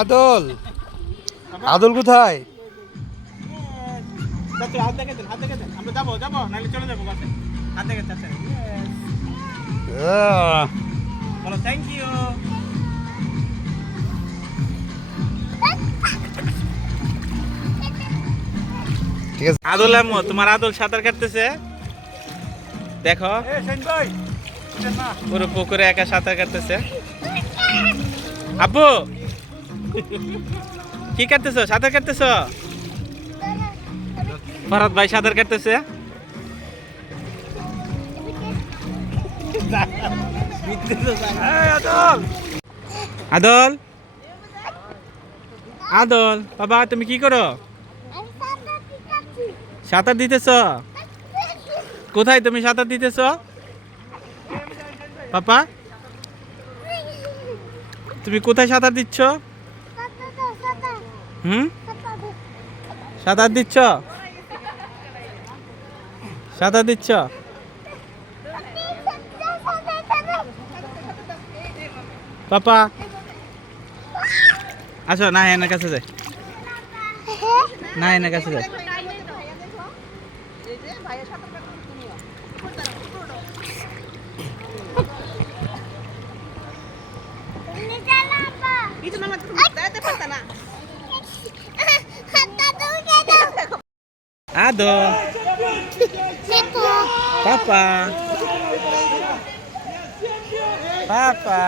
আদল, আদল কোথায়? হাত দেখে দেন, হাত দেখে দেন। আমরা যাবো যাবো, নাহলে চলে যাবো বাসে। হাত দেখে চাচা। বলো থ্যাংক ইউ। ঠিক আছে। আদল আম্মু, তোমার আদল সাঁতার কাটতেছে দেখো। পুরো পুকুরে একা সাঁতার কাটতেছে। আব্বু কি কাটতেছো? সাঁতার কাটতেছো? ভরত ভাই সাঁতার কাটতেছে। আদল, আদল বাবা তুমি কি করো? সাঁতার দিতেছ? কোথায় তুমি সাঁতার দিতেছ পাপা? তুমি কোথায় সাঁতার দিচ্ছ? সাঁতার দিচ্ছ? সাঁতার দিচ্ছ? পাপা আসো, না এনার কাছে যাই, না এনার কাছে যাই। আদো পাপা, পাপা